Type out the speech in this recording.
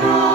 God.